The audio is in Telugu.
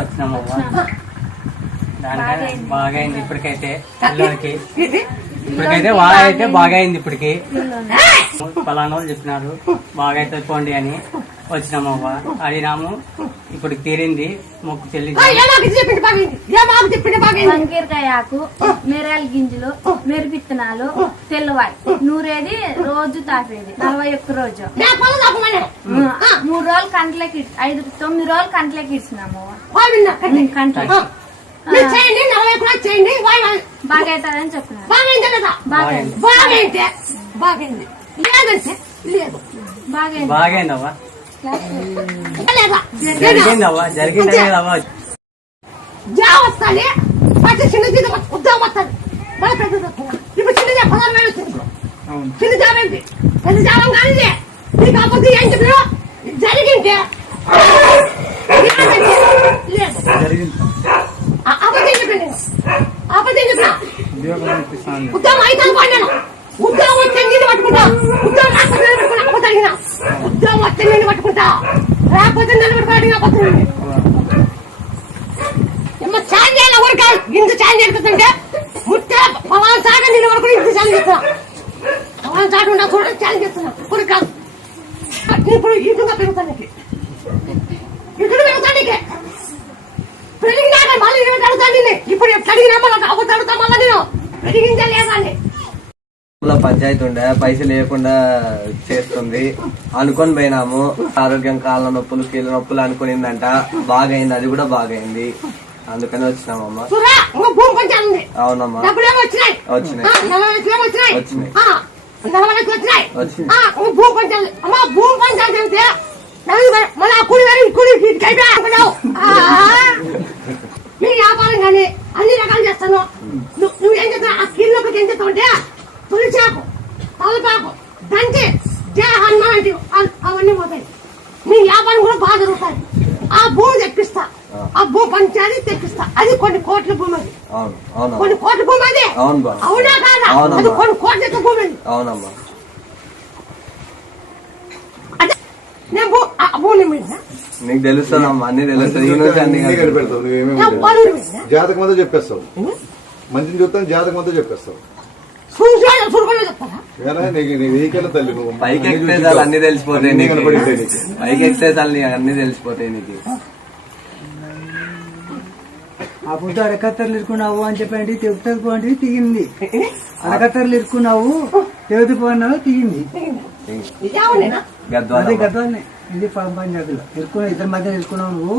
వచ్చినాము దానికైనా బాగా అయింది ఇప్పటికైతే పిల్లలకి. ఇప్పటికైతే బాగా అయింది ఇప్పటికి. పలానా వాళ్ళు చెప్పినారు బాగా అయితే పోండి అని వచ్చినాము అవ్వ. అడిగినాము ఇప్పుడు తీరింది, మొక్కు చెల్లింది. వంకీరకాయ ఆకు, మిరాల గింజలు, మెరుపిత్తనాలు, తెల్లవాయి నూరేది రోజు తాపేది 41 రోజు. 3 రోజులు కంట్లకి 9 రోజులు కంట్లకి ఇచ్చినాము. కంట్లకి బాగా అవుతుందని చెప్పినారు. బాగైందవ్వా, జరిగిందవ్వా, జరిగిందే కదవ్వా. జాబ్ వస్తుంది, చిన్న ఉద్యోగం వస్తుంది. ఇప్పుడు చిన్న 16,000 వచ్చింది. చిన్న జాబ్ ఏంటి? పెద్ద జాబం కానీ నీకు అబద్ధం ఏం చెప్పినా జరిగింటే అబద్ధం చెప్పండి. అబద్ధం చెప్పినా ఉద్యోగం అయితే పడినాను. ఉద్యోగం వచ్చే నీళ్ళు పట్టుకుంటా, ఉద్యోగం రాకపోతే అబద్ధం అడిగినా. ఉద్యోగం వచ్చే నీళ్ళు పట్టుకుంటా, రాకపోతే నిలబెట్టుకుని అడిగిన అబద్ధం. ఛాన్ చేయాలి ఊరికా ఇంత ఛాన్ చేస్తుంటే ముట్టే పలానా చాట నేను వరకు ఇంత ఛాన్ చేస్తున్నా. పలానా చాట ఉన్నా కూడా ఛాన్ చేస్తున్నా ఊరి కాదు. ఇప్పుడు ఇటుగా పెరుగుతాను, ఇటు పెరుగుతాను. పెరిగినాక మళ్ళీ అడుగుతాను. ఇప్పుడు ఎట్లా అడిగినా మళ్ళీ అబద్ధం అడుగుతా. మళ్ళీ నేను పెరిగిందా లేదా అని పంచాయతీ ఉండే పైసలు లేకుండా చేస్తుంది అనుకొని పోయినాము. ఆరోగ్యం కాళ్ళ నొప్పులు కీళ్ళ నొప్పులు అనుకునిందంట. బాగైంది, అది కూడా బాగైంది. అందుకని వచ్చినామమ్మా. అవునమ్మా, వచ్చినాయి. భూమి పంచాయతీ అంటే మళ్ళీ మీ వ్యాపారం కానీ అన్ని రకాలు చేస్తాను. నువ్వు ఏం చేస్తావు? ఆ కీళ్ళకి ఏం చేస్తావు అంటే తులిచాకు, తలపాకు, దంచి జయ హనుమాన్ అంటే అవన్నీ పోతాయి. నీ వ్యాపారం కూడా బాగా జరుగుతాయి. ఆ భూమి తెప్పిస్తా, ఆ భూ పంచాయతీ తెప్పిస్తా. అది కొన్ని కోట్ల భూమి, అది కొన్ని కోట్ల భూమి. అది అవునా కాదా? అది కొన్ని కోట్ల భూమి. అవునమ్మా, అదే నేను భూమి మీద నీకు తెలుస్తుందమ్మా, అన్ని తెలుస్తుంది. జాతకం అంతా చెప్పేస్తావు, మంచిని చూస్తాను జాతకం అంతా చెప్పేస్తావు. పైకి ఎక్కితే అన్ని తెలిసిపోతాయి నీకు. పైకి ఎక్కితే అన్ని తెలిసిపోతాయి నీకు. అప్పుడు అడకత్తర్లు ఇరుకున్నావు అని చెప్పండి, తెగుతుంది పోండి తీగింది. అడకత్తర్లు ఇరుకున్నావు, తెగుతు పోయినావు తీగింది. అదే గద్వాలనే ఇది పంచాయతీలో ఇరుకున్నావు, ఇద్దరి మధ్య ఇరుకున్నావు నువ్వు.